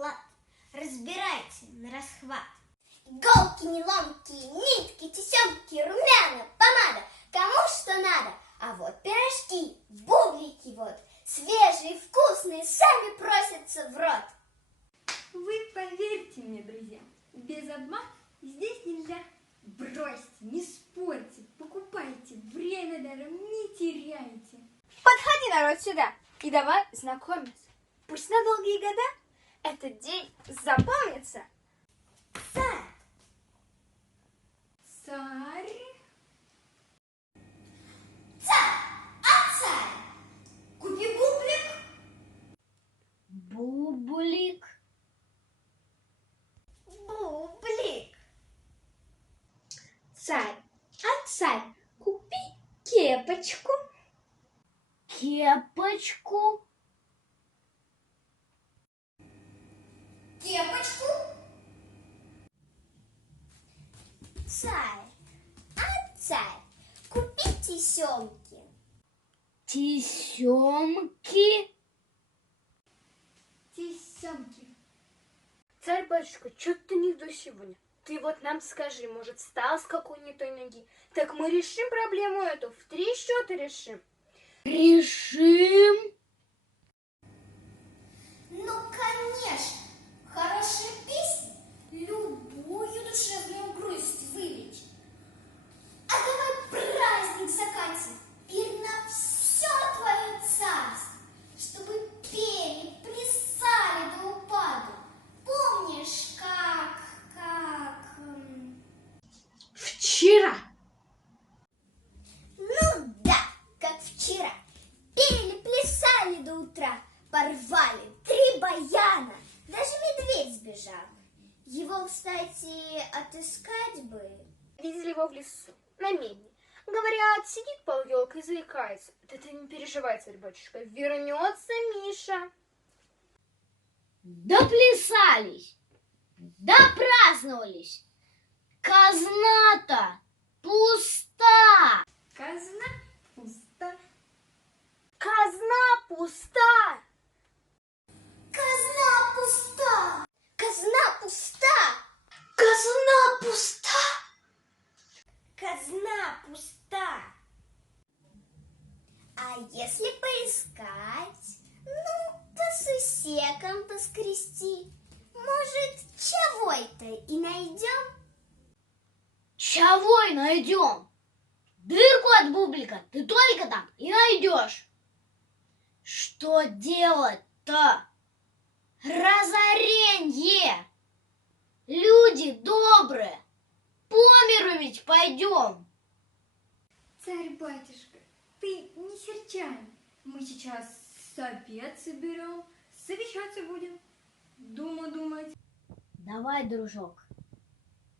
доклад. Разбирайте на расхват. Иголки, неломки, нитки, тесемки, румяна, помада. Кому что надо. А вот пирожки, бублики вот, свежие, вкусные, сами просятся в рот. Вы поверьте мне, друзья, без обмана здесь нельзя. Бросьте, не спорьте, покупайте, время даром не теряйте. Подходи, народ, сюда и давай знакомиться. Пусть на долгие года этот день запомнится. Царь. Царь. Царь, а царь? Купи бублик. Бублик. Бублик. Царь, а царь, купи кепочку. Кепочку. Кепочку. Царь, а царь, купи тесемки. Тесемки. Тесемки. Царь-батюшка, что-то ты не в духе сегодня. Ты вот нам скажи, может, встал с какой не той ноги? Так мы решим проблему эту, в 3 счета решим. Решим. Ну, конечно, хорошая песня любую душевную грусть вылечит. А давай праздник закатим, пир на все твое царство, чтобы пели, плясали до упаду. Помнишь, как... Вчера. Ну да, как вчера. Пели, плясали до утра, порвали 3 баяна. Даже медведь сбежал. Его, кстати, отыскать бы. Видели его в лесу, на медне. Говорят, сидит полёлкой и заикается. Да ты не переживай, царь-батюшка, вернется Миша. Доплясались. Допраздновались. Казна-то пуста. Казна пуста. Казна пуста. Казна пуста! Казна пуста! Казна пуста. Казна пуста! А если поискать, ну, по сусекам поскрести, может, чего-то и найдем? Чего и найдем? Дырку от бублика ты только там и найдешь. Что делать-то? Разоренье! Люди добрые, по миру ведь пойдем. Царь-батюшка, ты не серчай. Мы сейчас совет соберем, совещаться будем, думать. Давай, дружок,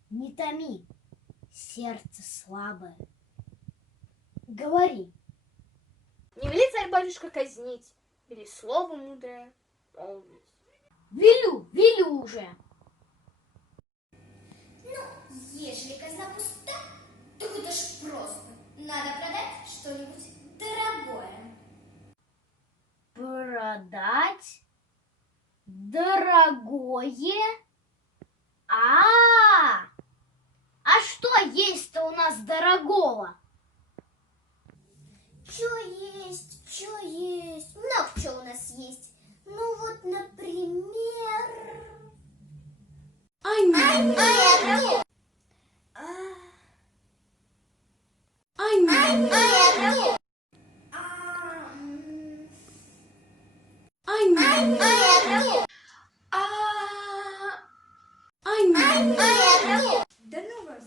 не томи, сердце слабое. Говори. Не вели царь-батюшка казнить, или слово мудрое молвить. Велю уже. Ну, ежели казна пуста, то это ж просто. Надо продать что-нибудь дорогое. Продать дорогое? А что есть-то у нас дорогого? Чё есть? Много чего у нас есть. Ну вот, например... Да ну вас,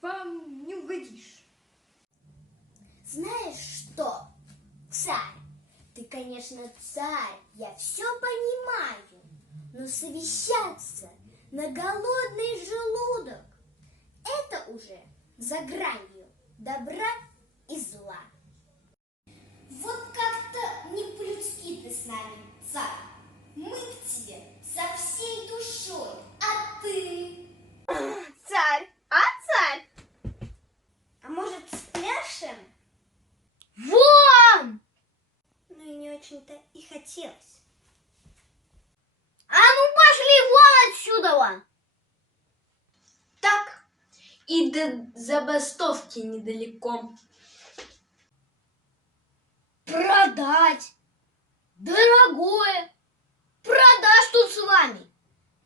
вам не угодишь. Знаешь что, царь? Ты, конечно, царь, я все понимаю, но совещаться на голодный желудок — это уже за гранью добра и зла. Вот как-то не по-людски ты с нами, царь. Мы к тебе со всей душой, а ты... Царь, а царь? А может, спляшем? Вон! Ну и не очень-то и хотелось. А ну пошли И до забастовки недалеко. Продать. Дорогое. Продашь тут с вами.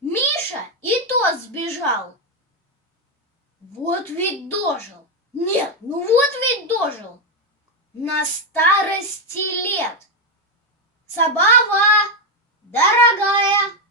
Миша и тот сбежал. Вот ведь дожил. Нет, ну вот ведь дожил. На старости лет. Забава, дорогая.